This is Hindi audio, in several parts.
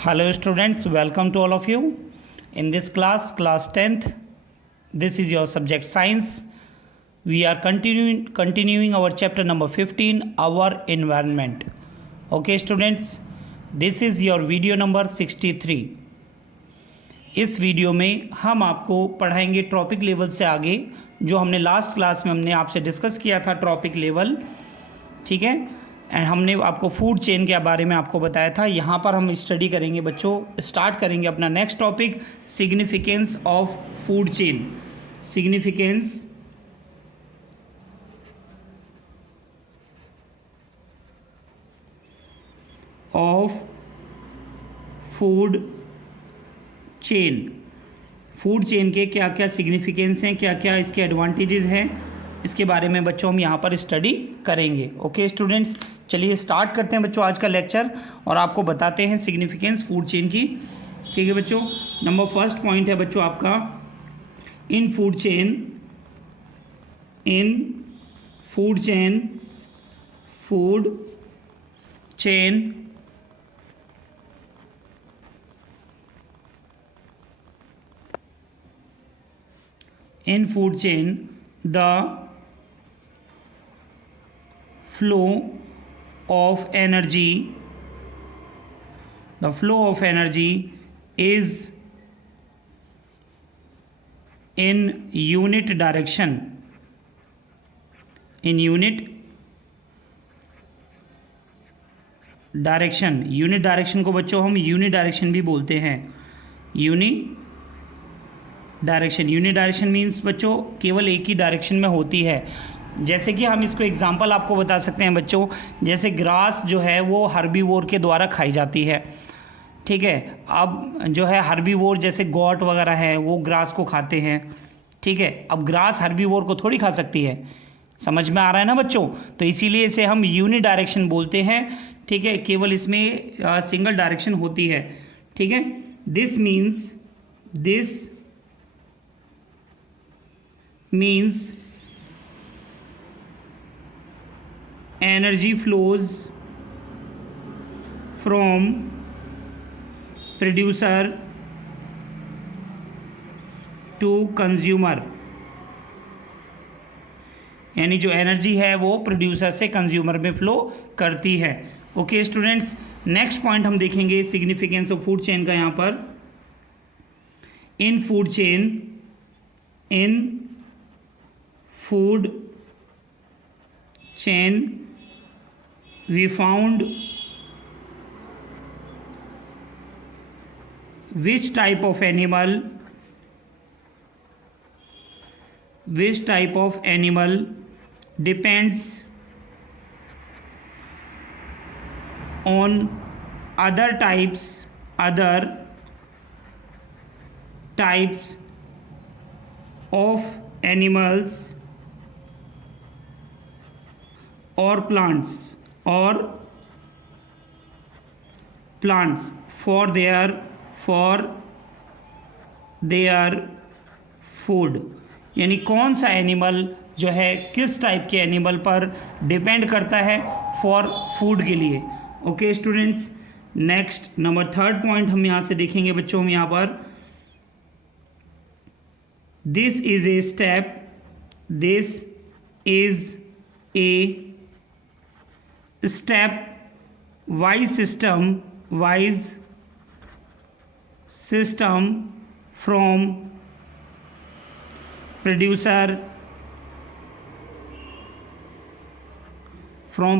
Hello students, welcome to all of you. In this class 10th, this is your subject science. We are continuing our chapter number 15, our environment. Okay students, this is your video number 63. इस वीडियो में हम आपको पढ़ाएंगे ट्रॉपिक लेवल से आगे, जो हमने लास्ट क्लास में हमने आपसे डिस्कस किया था ट्रॉपिक लेवल, ठीक है। एंड हमने आपको फूड चेन के बारे में आपको बताया था। यहाँ पर हम स्टडी करेंगे बच्चों, स्टार्ट करेंगे अपना next topic, significance of food chain. Significance of food chain. Food chain के क्या क्या सिग्निफिकेंस हैं, क्या क्या इसके एडवांटेजेस हैं, इसके बारे में बच्चों हम यहाँ पर स्टडी करेंगे। ओके स्टूडेंट्स, चलिए स्टार्ट करते हैं बच्चों आज का लेक्चर और आपको बताते हैं सिग्निफिकेंस फूड चेन की। ठीक है बच्चों, नंबर फर्स्ट पॉइंट है बच्चों आपका, इन food chain food chain in food chain the flow of energy is in unit direction, unit direction को बच्चों हम यूनिट डायरेक्शन भी बोलते हैं। यूनिट डायरेक्शन मीन्स बच्चों केवल एक ही डायरेक्शन में होती है। जैसे कि हम इसको एग्जांपल आपको बता सकते हैं बच्चों, जैसे ग्रास जो है वो हर्बीवोर के द्वारा खाई जाती है, ठीक है। अब जो है हर्बीवोर जैसे गॉट वगैरह है वो ग्रास को खाते हैं, ठीक है। अब ग्रास हर्बीवोर को थोड़ी खा सकती है, समझ में आ रहा है ना बच्चों। तो इसीलिए इसे हम यूनिट डायरेक्शन बोलते हैं, ठीक है। केवल इसमें सिंगल डायरेक्शन होती है, ठीक है। This means energy flows from producer to consumer, यानी जो एनर्जी है वो प्रोड्यूसर से कंज्यूमर में फ्लो करती है। ओके स्टूडेंट्स, नेक्स्ट पॉइंट हम देखेंगे सिग्निफिकेंस ऑफ फूड चेन का। यहाँ पर इन food chain we found which type of animal depends on other types of animals or plants for their food, यानी कौन सा एनिमल जो है किस टाइप के एनिमल पर डिपेंड करता है फॉर फूड के लिए। Okay students, next number third point हम यहाँ से देखेंगे बच्चों, हम यहाँ पर this is a step wise system from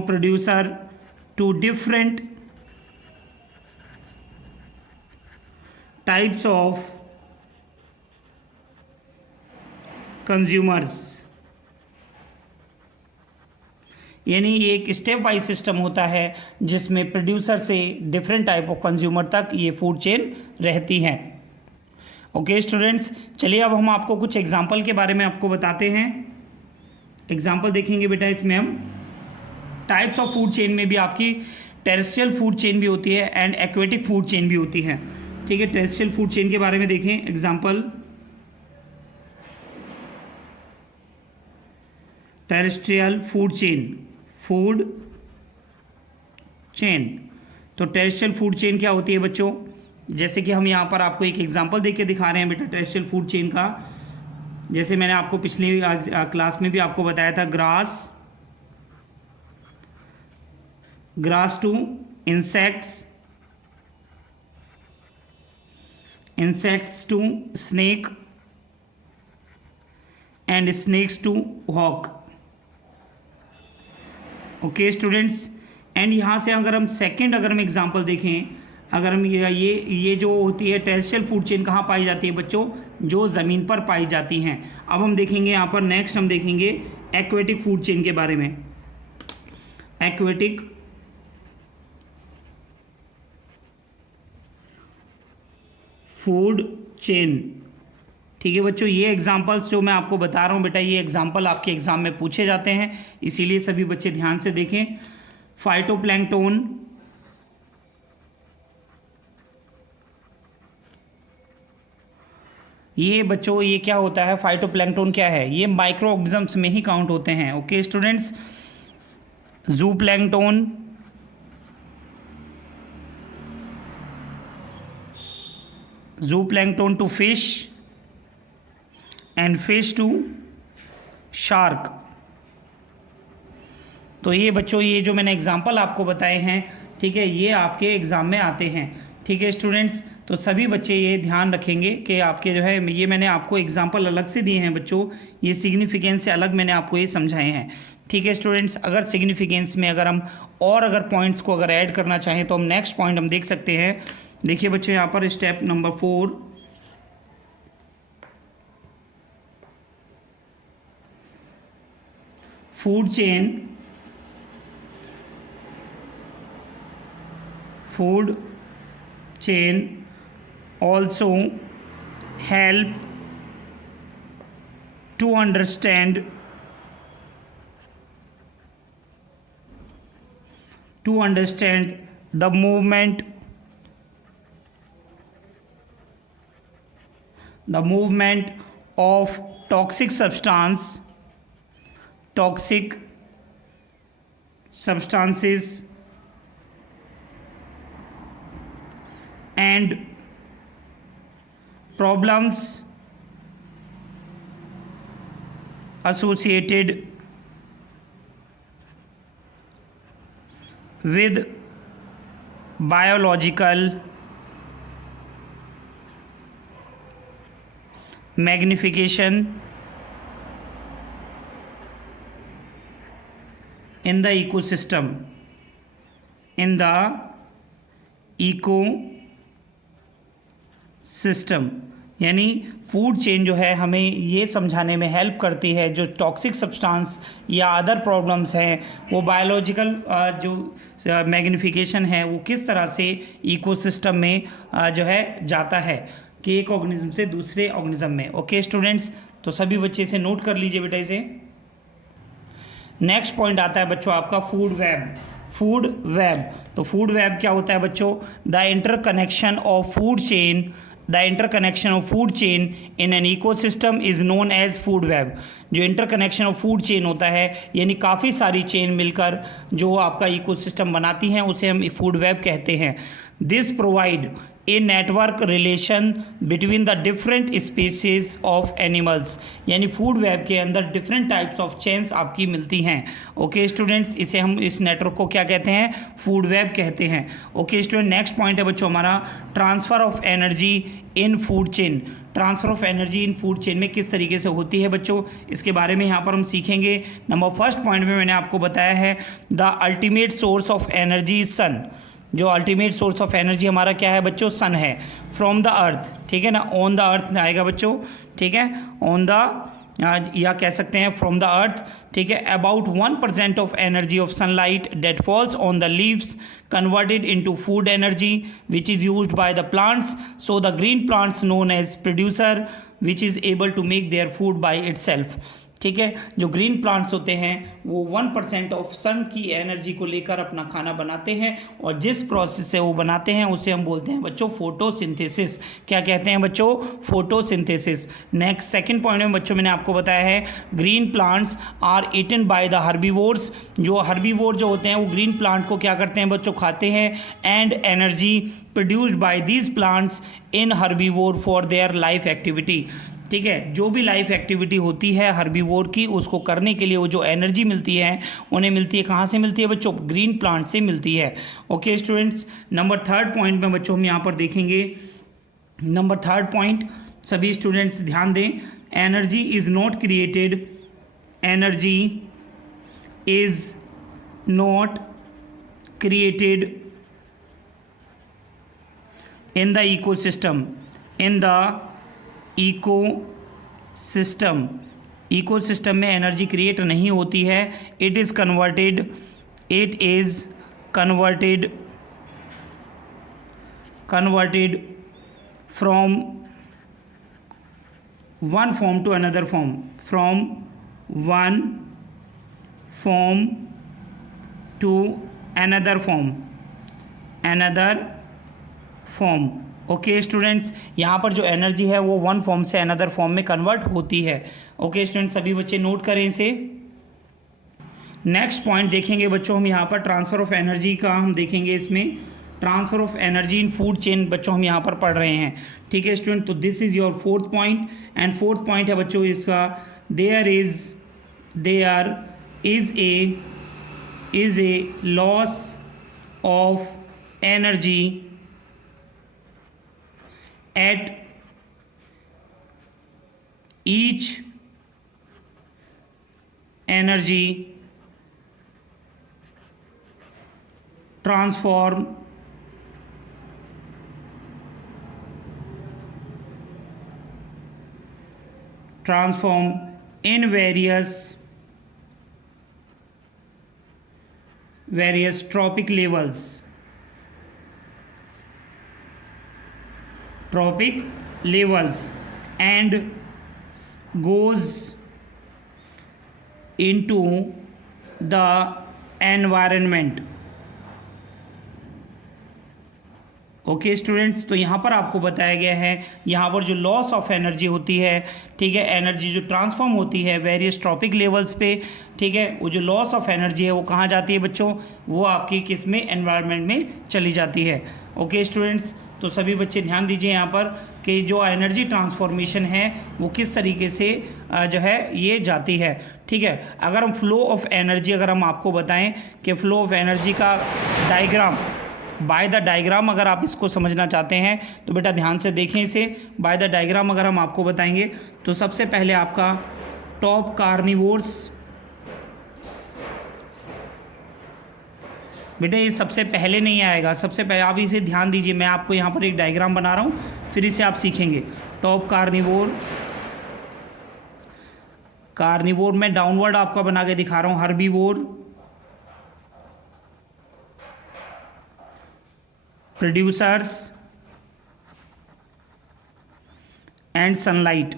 producer to different types of consumers, यानी ये एक स्टेप वाइज सिस्टम होता है जिसमें प्रोड्यूसर से डिफरेंट टाइप ऑफ कंज्यूमर तक ये फूड चेन रहती है। ओके स्टूडेंट्स, चलिए अब हम आपको कुछ एग्जांपल के बारे में आपको बताते हैं। एग्जांपल देखेंगे बेटा, इसमें हम टाइप्स ऑफ फूड चेन में भी आपकी टेरेस्ट्रियल फूड चेन भी होती है एंड एक्वेटिक फूड चेन भी होती है, ठीक है। टेरेस्ट्रियल फूड चेन के बारे में देखें एग्जांपल, टेरेस्ट्रियल फूड चेन। तो टेरेस्ट्रियल फूड चेन क्या होती है बच्चों, जैसे कि हम यहाँ पर आपको एक एग्जांपल देके दिखा रहे हैं बेटा टेरेस्ट्रियल फूड चेन का। जैसे मैंने आपको पिछली क्लास में भी आपको बताया था, grass to insects, insects to snake and snakes to hawk। Okay students, and यहाँ से अगर हम सेकंड अगर हम एग्जांपल देखें, अगर हम ये जो होती है टेरेस्ट्रियल फूड चेन कहाँ पाई जाती है बच्चों, जो ज़मीन पर पाई जाती हैं। अब हम देखेंगे यहाँ पर नेक्स्ट हम देखेंगे एक्वेटिक फूड चेन के बारे में। एक्वेटिक फूड चेन, ठीक है बच्चों। ये एग्जांपल्स जो मैं आपको बता रहा हूँ बेटा, ये एग्जांपल आपके एग्जाम में पूछे जाते हैं, इसीलिए सभी बच्चे ध्यान से देखें। फाइटोप्लैंक्टन, ये बच्चों ये क्या होता है, फाइटोप्लैंक्टन क्या है, ये माइक्रो ऑर्गेनिजम्स में ही काउंट होते हैं। Okay students, जूप्लैंक्टन, zooplankton to fish and fish to shark। तो ये बच्चों ये जो मैंने एग्जांपल आपको बताए हैं, ठीक है, ये आपके एग्ज़ाम में आते हैं। ठीक है स्टूडेंट्स, तो सभी बच्चे ये ध्यान रखेंगे कि आपके जो है ये मैंने आपको एग्जांपल अलग से दिए हैं बच्चों, ये सिग्निफिकेंस से अलग मैंने आपको ये समझाए हैं। ठीक है स्टूडेंट्स, अगर सिग्निफिकेंस में अगर हम और अगर पॉइंट्स को अगर ऐड करना चाहें तो हम नेक्स्ट पॉइंट हम देख सकते हैं। देखिए बच्चों यहाँ पर step number 4, food chain also help to understand the movement of toxic substances and problems associated with biological magnification in the ecosystem, यानी फूड चेन जो है हमें ये समझाने में हेल्प करती है जो टॉक्सिक सब्सटेंस या अदर प्रॉब्लम्स हैं वो बायोलॉजिकल जो मैग्निफिकेशन है वो किस तरह से इकोसिस्टम में जो है जाता है कि एक ऑर्गेनिज्म से दूसरे ऑर्गेनिज्म में। ओके स्टूडेंट्स, तो सभी बच्चे इसे नोट कर लीजिए बेटा इसे। नेक्स्ट पॉइंट आता है बच्चों आपका फूड वेब। तो फूड वेब क्या होता है बच्चों, the interconnection of food chain in an ecosystem is known as food web. जो इंटरकनेक्शन ऑफ फूड चेन होता है यानी काफ़ी सारी चेन मिलकर जो आपका इकोसिस्टम बनाती हैं उसे हम फूड वेब कहते हैं। This provide a network relation between the different species of animals, यानी फूड वेब के अंदर डिफरेंट टाइप्स ऑफ चेन्स आपकी मिलती हैं। ओके स्टूडेंट्स, इसे हम इस नेटवर्क को क्या कहते हैं, फूड वेब कहते हैं। ओके स्टूडेंट, नेक्स्ट पॉइंट है बच्चों हमारा transfer of energy in food chain. Transfer of energy in food chain में किस तरीके से होती है बच्चों, इसके बारे में यहाँ पर हम सीखेंगे। नंबर फर्स्ट पॉइंट में मैंने आपको बताया है the ultimate source of energy sun. जो अल्टीमेट सोर्स ऑफ एनर्जी हमारा क्या है बच्चों, सन है। फ्रॉम द अर्थ, ठीक है ना, ऑन द अर्थ आएगा बच्चों, ठीक है, ऑन द या कह सकते हैं फ्रॉम द अर्थ, ठीक है। About 1% of energy of sunlight that falls on the leaves converted into food energy which is used by the plants, so the green plants known as producer which is able to make their food by itself। ठीक है। जो ग्रीन प्लांट्स होते हैं वो 1% ऑफ सन की एनर्जी को लेकर अपना खाना बनाते हैं, और जिस प्रोसेस से वो बनाते हैं उसे हम बोलते हैं बच्चों फोटोसिंथेसिस। क्या कहते हैं बच्चों? फोटोसिंथेसिस। नेक्स्ट सेकंड पॉइंट में बच्चों मैंने आपको बताया है green plants are eaten by the herbivores. जो हर्बीवोर जो होते हैं वो ग्रीन प्लांट को क्या करते हैं बच्चों? खाते हैं। And energy produced by these plants in herbivore for their life activity. ठीक है, जो भी लाइफ एक्टिविटी होती है हर्बीवोर की, उसको करने के लिए वो जो एनर्जी मिलती है उन्हें मिलती है कहाँ से मिलती है बच्चों? ग्रीन प्लांट से मिलती है। Okay students, number third point में बच्चों हम यहाँ पर देखेंगे। नंबर थर्ड पॉइंट, सभी स्टूडेंट्स ध्यान दें, energy is not created, energy is not created in the ecosystem, in the ecosystem, ecosystem में एनर्जी क्रिएट नहीं होती है। It is converted from one form to another form, from one form to another form. Okay students, यहाँ पर जो एनर्जी है वो वन फॉर्म से अनदर फॉर्म में कन्वर्ट होती है। ओके स्टूडेंट्स, सभी बच्चे नोट करें इसे। नेक्स्ट पॉइंट देखेंगे बच्चों हम यहाँ पर ट्रांसफर ऑफ एनर्जी का हम देखेंगे। इसमें transfer of energy in food chain बच्चों हम यहाँ पर पढ़ रहे हैं। ठीक है स्टूडेंट, तो this is your fourth point. And fourth point है बच्चों इसका, there is a loss of energy at each energy transform in various tropic levels, and goes into the environment। Okay students, तो यहाँ पर आपको बताया गया है यहाँ पर जो लॉस ऑफ एनर्जी होती है, ठीक है, एनर्जी जो ट्रांसफॉर्म होती है वेरियस ट्रॉपिक लेवल्स पे, ठीक है, वो जो लॉस ऑफ एनर्जी है वो कहाँ जाती है बच्चों? वो आपकी किस में? एनवायरनमेंट में चली जाती है। ओके स्टूडेंट्स, तो सभी बच्चे ध्यान दीजिए यहाँ पर कि जो एनर्जी ट्रांसफॉर्मेशन है वो किस तरीके से जो है ये जाती है। ठीक है, अगर हम फ्लो ऑफ एनर्जी अगर हम आपको बताएं कि फ्लो ऑफ एनर्जी का डायग्राम, बाय द डायग्राम अगर आप इसको समझना चाहते हैं तो बेटा ध्यान से देखें इसे। बाय द डायग्राम अगर हम आपको बताएंगे तो सबसे पहले आपका टॉप कार्निवोर्स, बेटा ये सबसे पहले नहीं आएगा, सबसे पहले आप इसे ध्यान दीजिए। मैं आपको यहाँ पर एक डायग्राम बना रहा हूँ, फिर इसे आप सीखेंगे। टॉप कार्निवोर में डाउनवर्ड आपका बना के दिखा रहा हूँ, herbivore, producers and sunlight.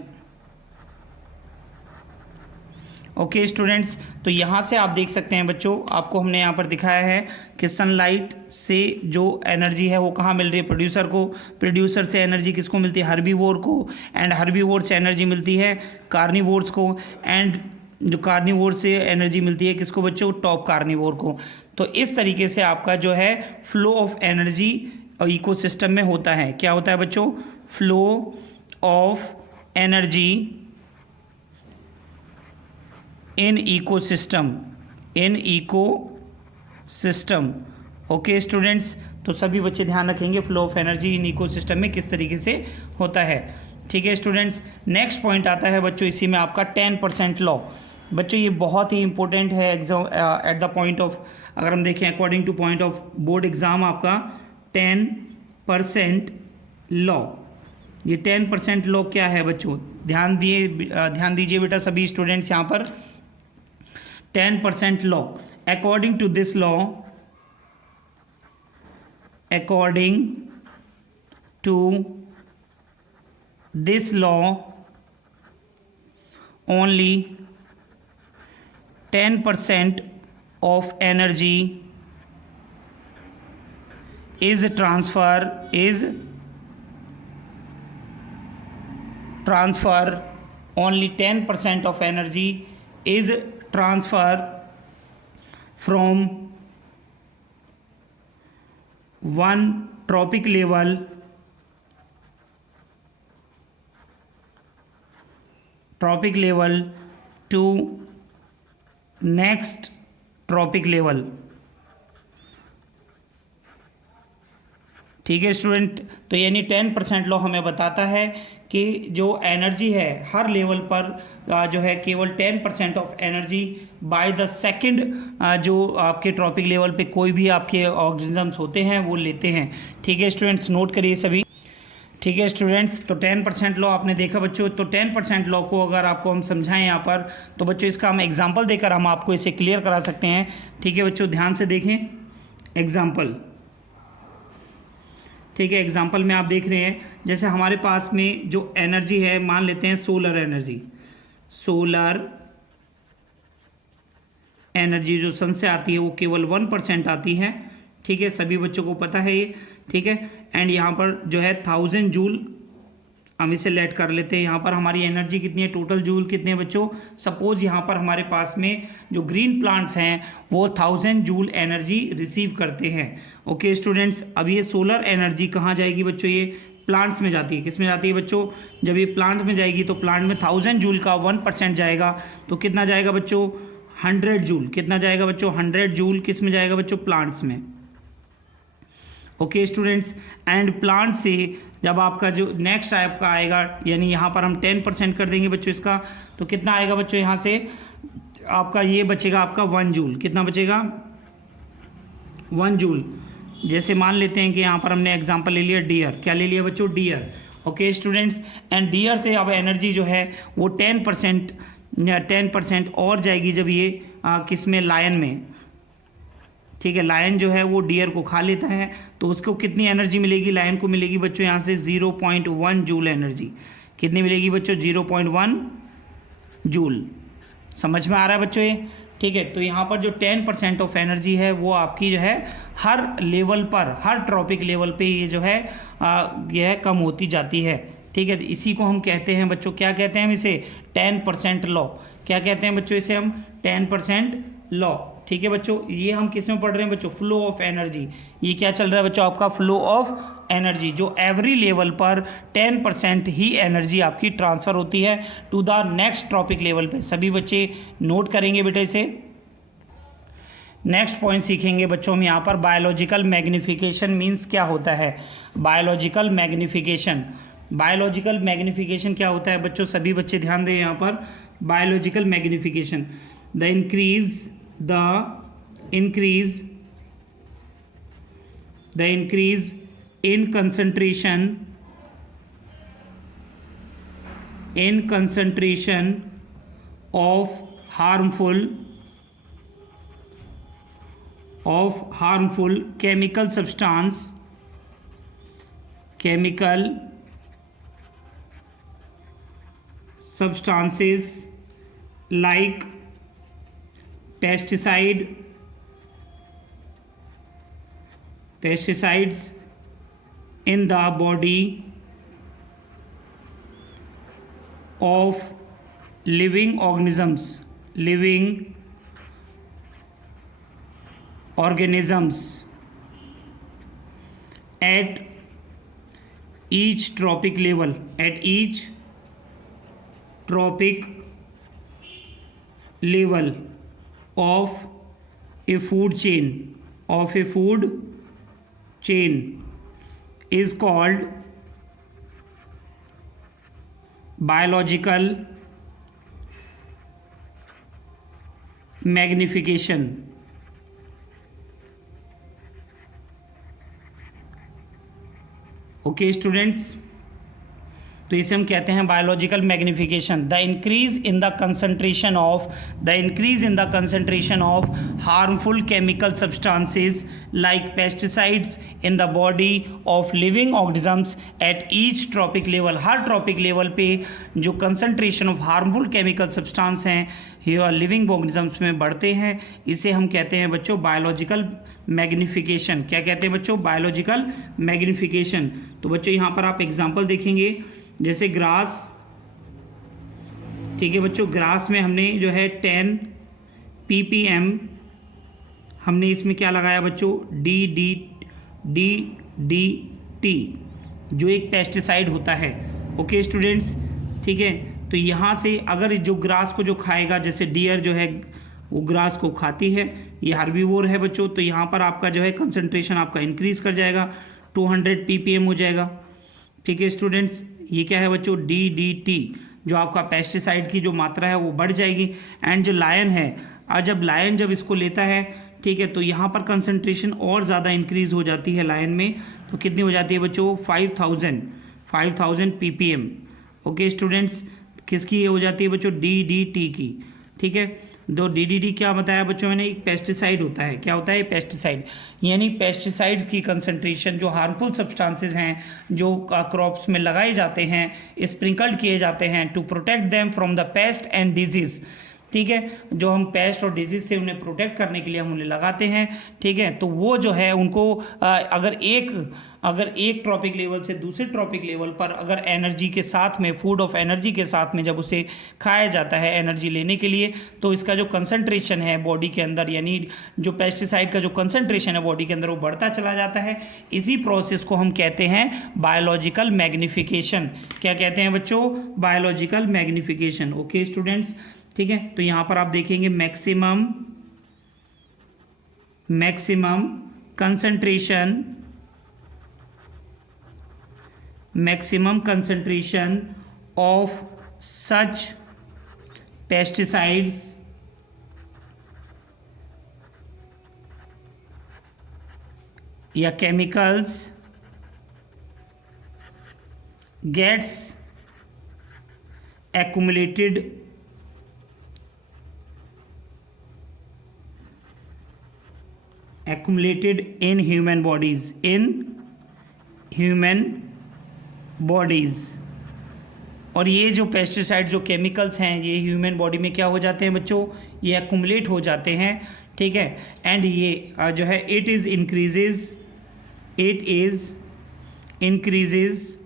Okay students, तो यहाँ से आप देख सकते हैं बच्चों, आपको हमने यहाँ पर दिखाया है कि सनलाइट से जो एनर्जी है वो कहाँ मिल रही है? प्रोड्यूसर को। प्रोड्यूसर से एनर्जी किसको मिलती है? हर्बीवोर को। एंड हर्बीवोर से एनर्जी मिलती है कार्निवोर्स को। एंड जो कार्निवोर से एनर्जी मिलती है किसको बच्चों? टॉप कार्निवोर को। तो इस तरीके से आपका जो है फ्लो ऑफ एनर्जी इकोसिस्टम में होता है। क्या होता है बच्चों? Flow of energy in ecosystem. Okay students, तो सभी बच्चे ध्यान रखेंगे flow of energy in ecosystem में किस तरीके से होता है। ठीक है स्टूडेंट्स, नेक्स्ट पॉइंट आता है बच्चों इसी में आपका 10% लॉ। बच्चों ये बहुत ही इंपॉर्टेंट है exam at the point of, अगर हम देखें according two point of board exam आपका 10% लॉ। ये 10% लॉ क्या है बच्चों? ध्यान दीजिए बेटा सभी स्टूडेंट्स यहाँ पर। 10% law, according to this law, only 10% of energy is transfer only 10% of energy is transfer from one tropic level to next trophic level. ठीक है स्टूडेंट, तो यानी 10% लॉ हमें बताता है कि जो एनर्जी है हर लेवल पर जो है केवल 10% of energy by the second जो आपके ट्रॉपिक लेवल पे कोई भी आपके ऑर्गेनिजम्स होते हैं वो लेते हैं। ठीक है स्टूडेंट्स, नोट करिए सभी। ठीक है स्टूडेंट्स, तो 10% लॉ आपने देखा बच्चों। तो 10% लॉ को अगर आपको हम समझाएं यहाँ पर, तो बच्चों इसका हम एग्जांपल देकर हम आपको इसे क्लियर करा सकते हैं। ठीक है बच्चों, ध्यान से देखें एग्जांपल। ठीक है, एग्जांपल में आप देख रहे हैं जैसे हमारे पास में जो एनर्जी है, मान लेते हैं सोलर एनर्जी जो सन से आती है वो केवल 1% आती है। ठीक है, सभी बच्चों को पता है ये। ठीक है, एंड यहाँ पर जो है 1000 जूल हम इसे लेट कर लेते हैं। यहाँ पर हमारी एनर्जी कितनी है, टोटल जूल कितने हैं बच्चों। सपोज यहाँ पर हमारे पास में जो ग्रीन प्लांट्स हैं वो 1000 जूल एनर्जी रिसीव करते हैं। ओके स्टूडेंट्स, अब ये सोलर एनर्जी कहाँ जाएगी बच्चों, ये प्लांट्स में जाती है। किस में जाती है बच्चों, जब ये प्लांट में जाएगी तो प्लांट में 1000 जूल का 1% जाएगा, तो कितना जाएगा बच्चों, 100 जूल। कितना जाएगा बच्चों, 100 जूल किस में जाएगा बच्चों, प्लांट्स में। ओके स्टूडेंट्स, एंड प्लांट से जब आपका जो नेक्स्ट आपका आएगा, यानी यहाँ पर हम 10% कर देंगे बच्चों इसका, तो कितना आएगा बच्चों, यहाँ से आपका ये बचेगा आपका 1 जूल। कितना बचेगा, 1 जूल। जैसे मान लेते हैं कि यहाँ पर हमने एग्जांपल ले लिया डियर। क्या ले लिया बच्चों, deer. Okay students, and deer से अब एनर्जी जो है वो 10% और जाएगी जब ये किस में, लायन में। ठीक है, लायन जो है वो डियर को खा लेता है, तो उसको कितनी एनर्जी मिलेगी, लायन को मिलेगी बच्चों यहाँ से 0.1 जूल एनर्जी। कितनी मिलेगी बच्चों, 0.1 जूल। समझ में आ रहा है बच्चों ये। ठीक है, तो यहाँ पर जो 10% ऑफ एनर्जी है वो आपकी जो है हर लेवल पर, हर ट्रॉपिक लेवल पे ये जो है यह कम होती जाती है। ठीक है, इसी को हम कहते हैं बच्चों, क्या कहते हैं हम इसे, 10% लॉ। क्या कहते हैं बच्चों इसे हम, 10% लॉ। ठीक है बच्चों, ये हम किस में पढ़ रहे हैं बच्चों, फ्लो ऑफ एनर्जी। ये क्या चल रहा है बच्चों, आपका फ्लो ऑफ एनर्जी, जो एवरी लेवल पर 10% ही एनर्जी आपकी ट्रांसफर होती है to the next trophic level पे। सभी बच्चे नोट करेंगे बेटे इसे। नेक्स्ट पॉइंट सीखेंगे बच्चों हम यहाँ पर, बायोलॉजिकल मैग्निफिकेशन मीन्स क्या होता है। बायोलॉजिकल मैग्निफिकेशन क्या होता है बच्चों, सभी बच्चे ध्यान दें यहाँ पर। Biological magnification, the increase in concentration of harmful chemical substances like pesticides in the body of living organisms at each tropic level, of a food chain is called biological magnification. Okay students, तो इसे हम कहते हैं biological magnification. The increase in the concentration of harmful chemical substances like pesticides in the body of living organisms at each trophic level. Her tropic level पे जो concentration of harmful chemical substance हैं ये लिविंग ऑर्गेनिजम्स में बढ़ते हैं, इसे हम कहते हैं बच्चों बायोलॉजिकल मैग्निफिकेशन। क्या कहते हैं बच्चों? Biological magnification. तो बच्चों यहाँ पर आप एग्जांपल देखेंगे जैसे ग्रास, ठीक है बच्चों, ग्रास में हमने जो है 10 ppm हमने इसमें क्या लगाया बच्चों? DDT जो एक पेस्टिसाइड होता है। ओके स्टूडेंट्स, ठीक है। तो यहाँ से अगर जो ग्रास को जो खाएगा, जैसे डियर जो है वो ग्रास को खाती है, ये हार्बीवोर है बच्चों, तो यहाँ पर आपका जो है कंसंट्रेशन आपका इंक्रीज कर जाएगा, 200 ppm हो जाएगा। ठीक है स्टूडेंट्स, ये क्या है बच्चों? DDT जो आपका पेस्टिसाइड की जो मात्रा है वो बढ़ जाएगी। एंड जो लायन है, और जब लायन जब इसको लेता है, ठीक है, तो यहाँ पर कंसंट्रेशन और ज़्यादा इंक्रीज हो जाती है लायन में। तो कितनी हो जाती है बच्चों? 5000 ppm। ओके स्टूडेंट्स, किसकी ये हो जाती है बच्चों? DDT की। ठीक है, दो DDT क्या बताया बच्चों मैंने? एक पेस्टिसाइड होता है। क्या होता है? पेस्टिसाइड, यानी पेस्टिसाइड्स की कंसंट्रेशन जो हार्मफुल सब्सटेंसेस हैं जो क्रॉप्स में लगाए जाते हैं, स्प्रिंकल्ड किए जाते हैं to protect them from the pest and disease. ठीक है, जो हम पेस्ट और डिजीज से उन्हें प्रोटेक्ट करने के लिए हम उन्हें लगाते हैं। ठीक है, तो वो जो है उनको अगर एक ट्रॉपिक लेवल से दूसरे ट्रॉपिक लेवल पर अगर एनर्जी के साथ में, फूड ऑफ एनर्जी के साथ में जब उसे खाया जाता है एनर्जी लेने के लिए, तो इसका जो कंसंट्रेशन है बॉडी के अंदर, यानी जो पेस्टिसाइड का जो कंसंट्रेशन है बॉडी के अंदर वो बढ़ता चला जाता है। इसी प्रोसेस को हम कहते हैं बायोलॉजिकल मैग्निफिकेशन। क्या कहते हैं बच्चों? Biological magnification. ओके स्टूडेंट्स, ठीक है। तो यहां पर आप देखेंगे maximum concentration of such pesticides या chemicals gets accumulated in human bodies। और ये जो पेस्टिसाइड जो केमिकल्स हैं ये ह्यूमन बॉडी में क्या हो जाते हैं बच्चों? ये एक्यूमुलेट हो जाते हैं। ठीक है, एंड ये जो है it is increases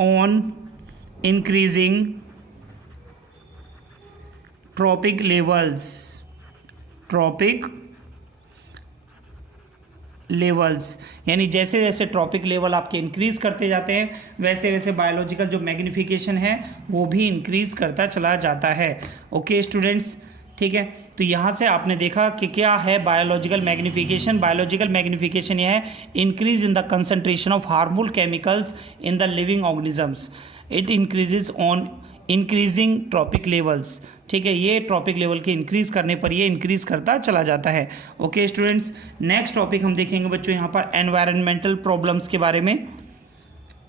on increasing trophic levels, यानी जैसे जैसे ट्रॉपिक लेवल आपके इंक्रीज करते जाते हैं वैसे वैसे बायोलॉजिकल जो मैग्निफिकेशन है वो भी इंक्रीज करता चला जाता है। ओके स्टूडेंट्स, ठीक है। तो यहाँ से आपने देखा कि क्या है बायोलॉजिकल मैग्निफिकेशन। बायोलॉजिकल मैग्निफिकेशन यह है increase in the concentration of harmful chemicals in the living organisms. It increases on increasing trophic levels. ठीक है, ये ट्रॉपिक लेवल के इंक्रीज करने पर ये इंक्रीज करता चला जाता है। ओके स्टूडेंट्स, नेक्स्ट टॉपिक हम देखेंगे बच्चों यहाँ पर एनवायरनमेंटल प्रॉब्लम्स के बारे में।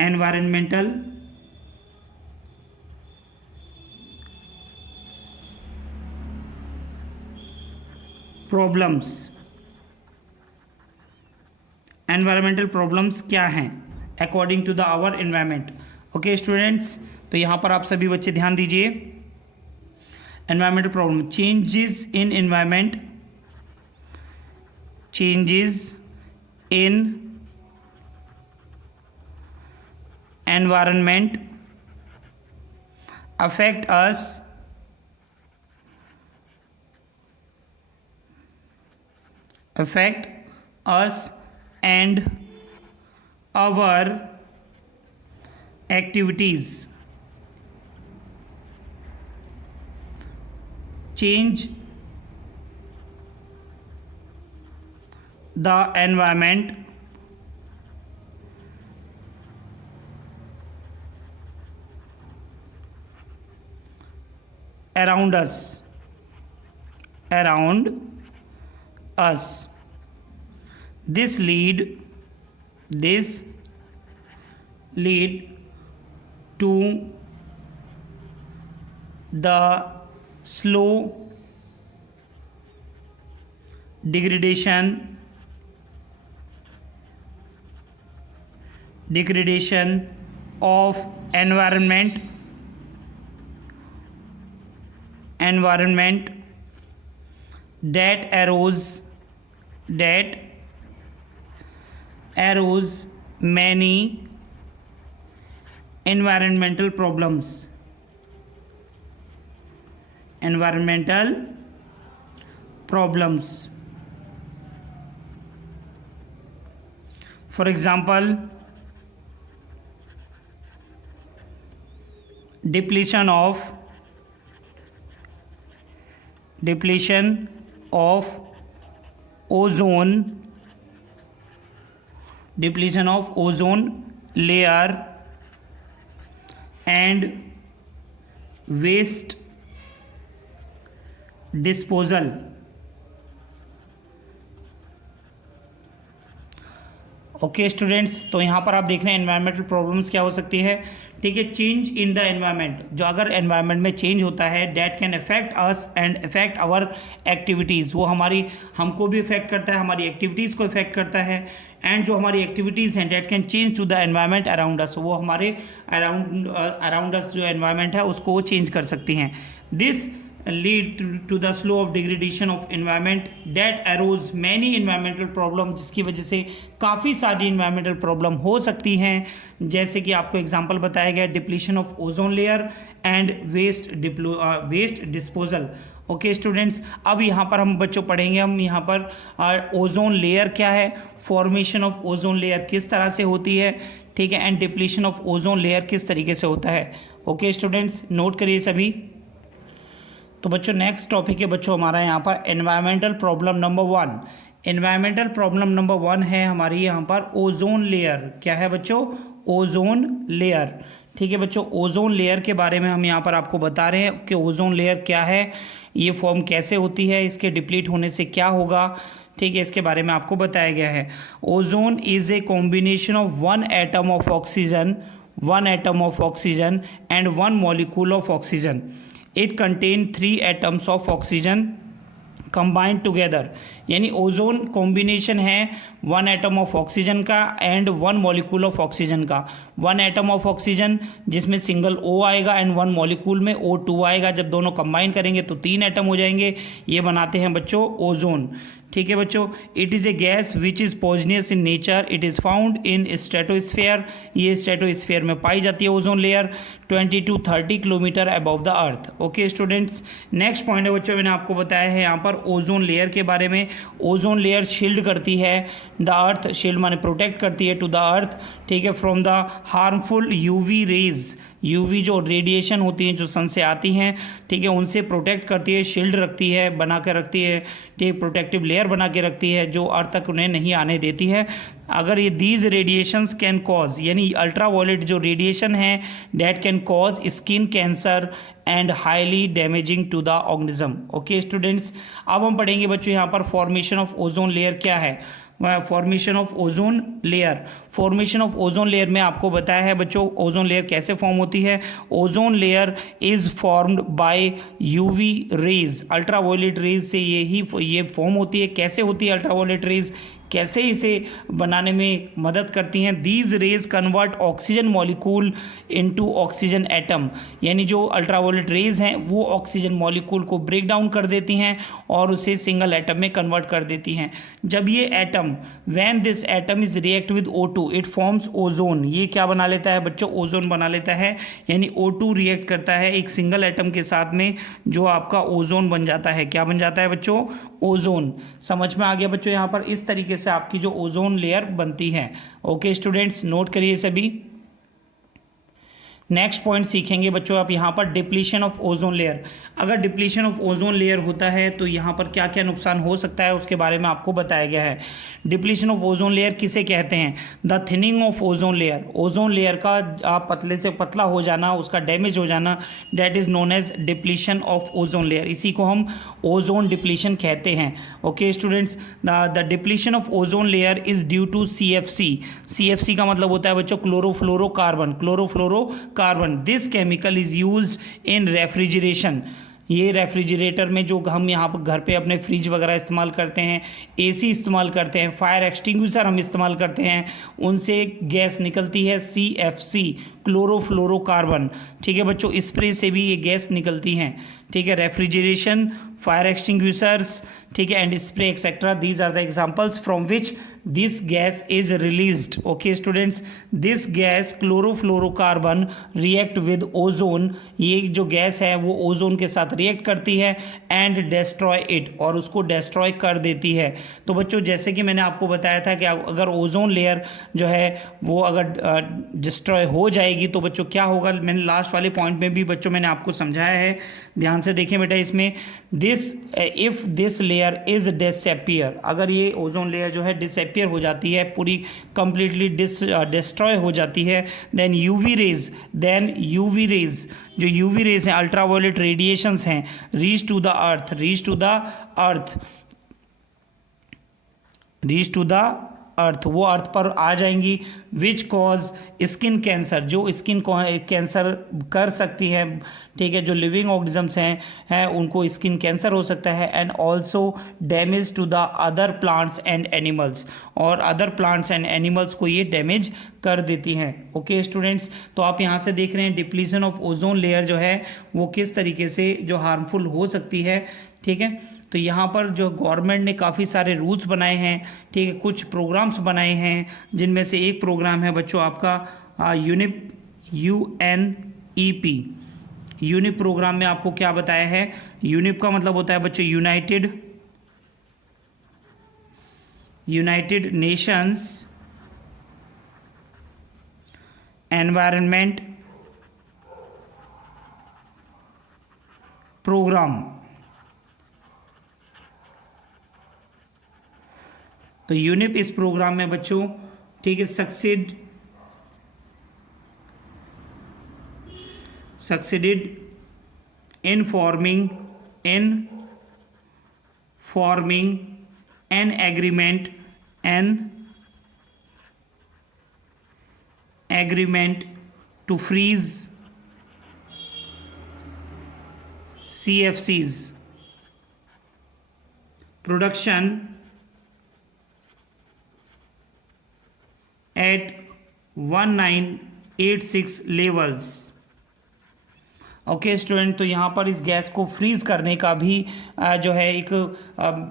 एनवायरनमेंटल प्रॉब्लम्स क्या हैं according to the our environment. Okay students, तो यहाँ पर आप सभी बच्चे ध्यान दीजिए। Environmental problem, changes in environment affect us and our activities. Change the environment around us. This lead lead to the slow degradation of environment that arose many environmental problems. For example, depletion of ozone layer and waste disposal. Okay students, तो यहाँ पर आप देख रहे हैं एनवायरमेंटल प्रॉब्लम्स क्या हो सकती है. ठीक है, चेंज इन द एनवायरनमेंट, जो अगर एनवायरनमेंट में चेंज होता है that can affect us and affect our activities, वो हमको भी इफेक्ट करता है, हमारी एक्टिविटीज़ को इफेक्ट करता है. एंड जो हमारी एक्टिविटीज़ हैं that can change to the environment around us, वो हमारे अराउंड अस जो एनवायरनमेंट है उसको वो चेंज कर सकती हैं. This lead to the slow of degradation of environment that arose many environmental problem, जिसकी वजह से काफ़ी सारी environmental problem हो सकती हैं. जैसे कि आपको एग्जांपल बताया गया depletion of ozone layer and waste disposal. Okay students, अब यहाँ पर हम बच्चों पढ़ेंगे हम यहाँ पर ओजोन लेयर क्या है, फॉर्मेशन ऑफ ओजोन लेयर किस तरह से होती है, ठीक है, and depletion of ozone layer किस तरीके से होता है. ओके स्टूडेंट्स, नोट करिए सभी. तो बच्चों नेक्स्ट टॉपिक है बच्चों हमारा यहाँ पर environmental problem number 1. Environmental problem number 1 है हमारी यहाँ पर ओजोन लेयर. क्या है बच्चों? Ozone layer. ठीक है बच्चों, ओजोन लेयर के बारे में हम यहाँ पर आपको बता रहे हैं कि ओजोन लेयर क्या है, ये फॉर्म कैसे होती है, इसके डिप्लीट होने से क्या होगा. ठीक है, इसके बारे में आपको बताया गया है. Ozone is a combination of one atom of oxygen and one molecule of oxygen. It contain 3 atoms of oxygen combined together. यानी ओजोन कॉम्बिनेशन है 1 एटम ऑफ ऑक्सीजन का एंड 1 मॉलिक्यूल ऑफ ऑक्सीजन का. 1 एटम ऑफ ऑक्सीजन जिसमें सिंगल O आएगा एंड 1 मॉलिक्यूल में O2 आएगा. जब दोनों कंबाइन करेंगे तो 3 एटम हो जाएंगे. ये बनाते हैं बच्चों ओजोन. ठीक है बच्चों, it is a gas which is poisonous in nature. It is found in stratosphere. ये स्ट्रेटोस्फेयर में पाई जाती है ozone layer 20 to 30 kilometre above the earth. Okay students, next point है बच्चों मैंने आपको बताया है यहाँ पर ओजोन लेयर के बारे में. ओजोन लेयर शील्ड करती है द अर्थ, शील्ड माने प्रोटेक्ट करती है टू द अर्थ. ठीक है, from the harmful UV rays. UV जो रेडिएशन होती हैं जो सन से आती हैं, ठीक है, उनसे प्रोटेक्ट करती है, शील्ड रखती है, बना के रखती है. ठीक, प्रोटेक्टिव लेयर बना के रखती है जो अर्थ तक उन्हें नहीं आने देती है. अगर ये दीज रेडिएशंस कैन कॉज, यानी अल्ट्रावायलेट जो रेडिएशन है that can cause skin cancer and highly damaging to the organism. Okay students, अब हम पढ़ेंगे बच्चों यहाँ पर फॉर्मेशन ऑफ ओजोन लेयर क्या है. Formation of ozone layer. Formation of ozone layer में आपको बताया है बच्चों ओजोन लेयर कैसे फॉर्म होती है. Ozone layer is formed by UV rays. Ultraviolet rays से ये फॉर्म होती है. कैसे होती है अल्ट्रावायलेट रेज, कैसे इसे बनाने में मदद करती हैं. These raise convert oxygen molecule into oxygen atom. यानी जो अल्ट्रावायलेट रेज हैं वो ऑक्सीजन मॉलिक्यूल को ब्रेक डाउन कर देती हैं और उसे सिंगल एटम में कन्वर्ट कर देती हैं. जब ये atom when this atom is react with O2 it forms ozone. ये क्या बना लेता है बच्चों? ओजोन बना लेता है. यानी O2 रिएक्ट करता है एक सिंगल एटम के साथ में जो आपका ओजोन बन जाता है. क्या बन जाता है बच्चों? ओजोन. समझ में आ गया बच्चों यहाँ पर इस तरीके से आपकी जो ओजोन लेयर बनती है. ओके स्टूडेंट्स, नोट करिए सभी. नेक्स्ट पॉइंट सीखेंगे बच्चों आप यहाँ पर डिप्लीशन ऑफ ओजोन लेयर। अगर डिप्लीशन ऑफ ओजोन लेयर होता है तो यहाँ पर क्या क्या नुकसान हो सकता है उसके बारे में आपको बताया गया है। डिप्लीशन ऑफ ओजोन लेयर किसे कहते हैं? The thinning of ozone layer, ozone layer का आप पतले से पतला हो जाना, उसका डैमेज हो जाना, that is known as depletion of ozone layer. इसी को हम ओजोन डिप्लीशन कहते हैं। Okay students, the depletion of ozone layer is due to CFC। CFC का मतलब होता है बच्चों chlorofluorocarbon, chlorofluorocarbon. This chemical is used in refrigeration. ये रेफ्रिजरेटर में जो हम यहाँ पर घर पे अपने फ्रिज वगैरह इस्तेमाल करते हैं, AC इस्तेमाल करते हैं, फायर एक्सटिंग्विशर हम इस्तेमाल करते हैं, उनसे गैस निकलती है CFC, क्लोरोफ्लोरोकार्बन। ठीक है बच्चों, स्प्रे से भी ये गैस निकलती हैं। ठीक है, रेफ्रिजरेशन, फायर एक्सटिंग्विशर्स, ठीक है, and spray etcetera, these are the examples from which this gas is released. Okay students, this gas chlorofluorocarbon react with ozone. ये जो गैस है वो ओजोन के साथ रिएक्ट करती है एंड डिस्ट्रॉय इट, और उसको डिस्ट्रॉय कर देती है। तो बच्चों जैसे कि मैंने आपको बताया था कि अगर ओजोन लेयर जो है वो अगर डिस्ट्रॉय हो जाएगी तो बच्चों क्या होगा, मैंने लास्ट वाले पॉइंट में भी बच्चों मैंने आपको समझाया है, ध्यान से देखें बेटा। इसमें this if this layer is disappear, अगर ये ओजोन लेयर जो है डिसअपियर हो जाती है, पूरी कंप्लीटली डिस्ट्रॉय हो जाती है, देन यूवी रेज जो यूवी रेज हैं, अल्ट्रावायलेट रेडिएशंस हैं, रीच टू द अर्थ, वो अर्थ पर आ जाएंगी, विच कॉज स्किन कैंसर, जो स्किन कैंसर कर सकती है। ठीक है, जो लिविंग ऑर्गेनिजम्स हैं उनको स्किन कैंसर हो सकता है, and also damage to the other plants and animals, और अदर प्लांट्स एंड एनिमल्स को ये डैमेज कर देती हैं। ओके स्टूडेंट्स, तो आप यहाँ से देख रहे हैं डिप्लीशन ऑफ ओजोन लेयर जो है वो किस तरीके से जो हार्मफुल हो सकती है। ठीक है, तो यहाँ पर जो गवर्नमेंट ने काफ़ी सारे रूल्स बनाए हैं, ठीक है, कुछ प्रोग्राम्स बनाए हैं, जिनमें से एक प्रोग्राम है बच्चों आपका UNEP। यूनिप प्रोग्राम में आपको क्या बताया है? यूनिप का मतलब होता है बच्चों यूनाइटेड नेशंस एनवायरनमेंट प्रोग्राम। तो यूनिप इस प्रोग्राम में बच्चों, ठीक है, succeeded in forming an agreement to freeze CFCs production at 1986 levels। Okay student, तो यहाँ पर इस गैस को फ्रीज करने का भी जो है एक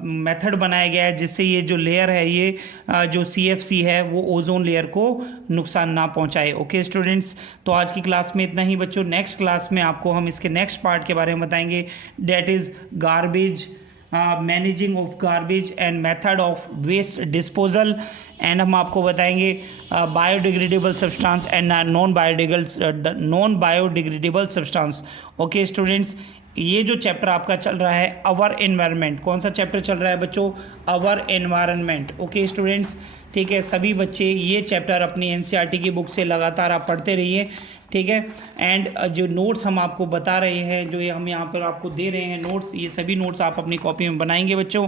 मेथड बनाया गया है, जिससे ये जो लेयर है ये जो CFC है वो ओजोन लेयर को नुकसान ना पहुँचाए। ओके स्टूडेंट्स, तो आज की क्लास में इतना ही बच्चों। नेक्स्ट क्लास में आपको हम इसके नेक्स्ट पार्ट के बारे में बताएंगे, that is garbage, managing of garbage and method of waste disposal, and हम आपको बताएंगे biodegradable substance and non biodegradable substance. Okay students, ये जो चैप्टर आपका चल रहा है अवर एनवायरनमेंट, कौन सा चैप्टर चल रहा है बच्चों? अवर एनवायरनमेंट। ओके स्टूडेंट्स, ठीक है, सभी बच्चे ये चैप्टर अपनी NCERT की बुक से लगातार आप पढ़ते रहिए। ठीक है, एंड जो नोट्स हम आपको बता रहे हैं, जो ये हम यहाँ पर आपको दे रहे हैं नोट्स, ये सभी नोट्स आप अपनी कॉपी में बनाएंगे बच्चों।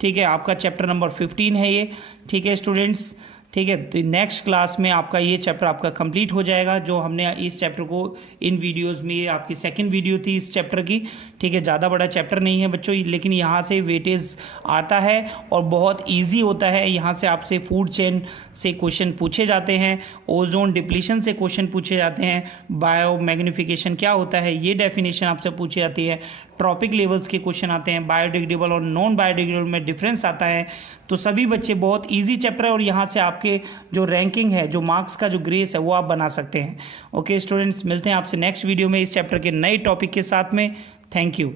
ठीक है, आपका चैप्टर नंबर 15 है ये। ठीक है स्टूडेंट्स, ठीक है, तो नेक्स्ट क्लास में आपका ये चैप्टर आपका कंप्लीट हो जाएगा। जो हमने इस चैप्टर को इन वीडियोस में, ये आपकी सेकंड वीडियो थी इस चैप्टर की। ठीक है, ज़्यादा बड़ा चैप्टर नहीं है बच्चों, लेकिन यहाँ से वेटेज आता है और बहुत इजी होता है। यहाँ से आपसे फूड चेन से क्वेश्चन पूछे जाते हैं, ओजोन डिप्लीशन से क्वेश्चन पूछे जाते हैं, बायो मैग्नीफिकेशन क्या होता है ये डेफिनेशन आपसे पूछी जाती है, ट्रॉपिक लेवल्स के क्वेश्चन आते हैं, बायोडिग्रेडेबल और नॉन बायोडिग्रेडेबल में डिफरेंस आता है। तो सभी बच्चे, बहुत इजी चैप्टर है, और यहाँ से आपके जो रैंकिंग है, जो मार्क्स का जो ग्रेस है वो आप बना सकते हैं। ओके स्टूडेंट्स, मिलते हैं आपसे नेक्स्ट वीडियो में इस चैप्टर के नए टॉपिक के साथ में। Thank you.